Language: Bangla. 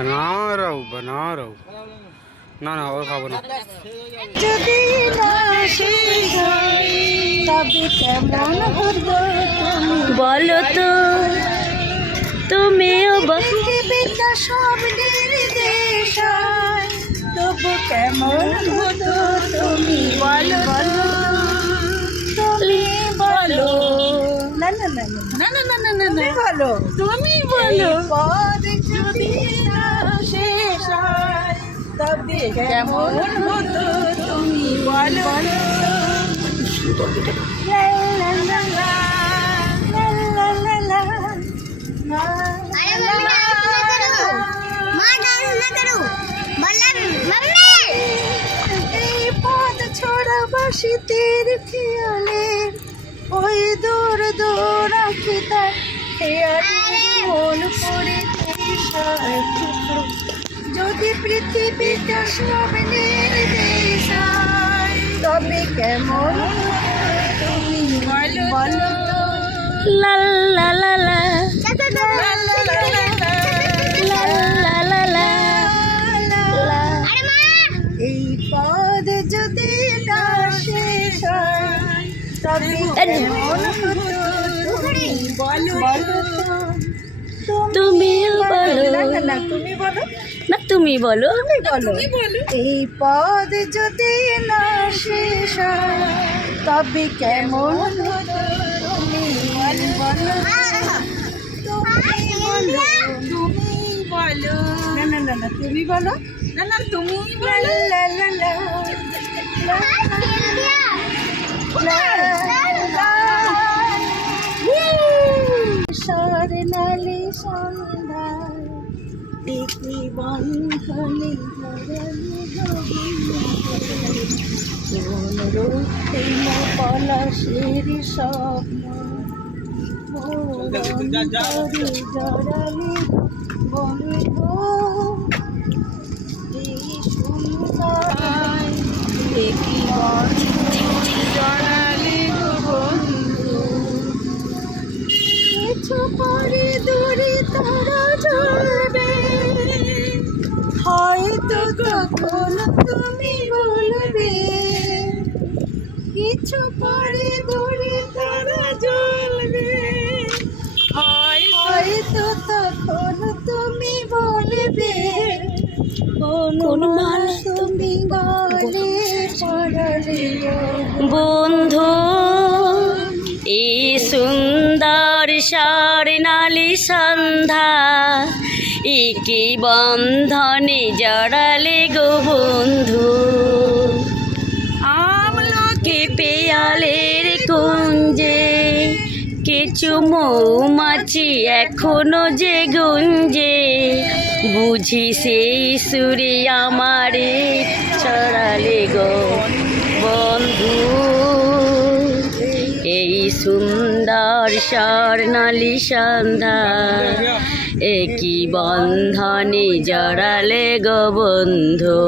बना रहा हूँ ना ना और खाबो ना যদি না শেষ হয় তবে কেমন হতো বলো তো তুমিও পৃথিবীটা স্বপ্নের দেশ হয় তবু কেমন হতো তুমি বলো বলো তুমি বলো না না না না না না না না না বলো তুমি বলো পদ যদি না শেষ হয় তবে কেমন হতো তুমি বলো লা লা লা লা লা লা লা লা। এই পথ ছোড়া বাসিতের খেয়ালে ওই দূর দূর আঁকিতার খেয়ালে মন পড়ে যদি পৃথিবীটা স্বপ্নের দেশ হয় তবে কেমন তুমি বলো বলো লা লা লা লা এই পদ যদি না শেষ হয় তবে কেমন হতো তুমি বলো বলো তুমিও বলো না তুমি বলো না তুমি বলো তুমি বলো এই পদ যদি না শেষ হয় তবে কেমন হতো তুমি বলো তুমি বলো তুমি বলো না না না না তুমি বলো না না তুমি বলো লা লা লা স্বর্ণালী সন্ধ্যা দেখি বন্ধনে কোন রূপে পলাশের স্বপ্ন জড়ালি বন্ধু এই সুন্দর দেখি জড়ালি বন্ধু কিছু পরে দূরে তারা জ্বলবে হয়তো তখন তুমি বলবে কিছু পরে দূরে তারা জ্বলবে হয়তো তখন তুমি বলবে কোন মালা তুমি গলে পড়ালে বন্ধু এই সুন্দর স্বর্ণালী সন্ধ্যা একে বন্ধনে জড়ালে গো বন্ধু আমলকে পেয়ালের কুঞ্জে কিছু মৌমাছি এখনো যে গুঞ্জে বুঝি সেই সুরে আমারে ছড়ালে গো বন্ধু এই সুন্দর স্বর্ণালী সন্ধ্যা একই বন্ধনে জড়ালে গো বন্ধু।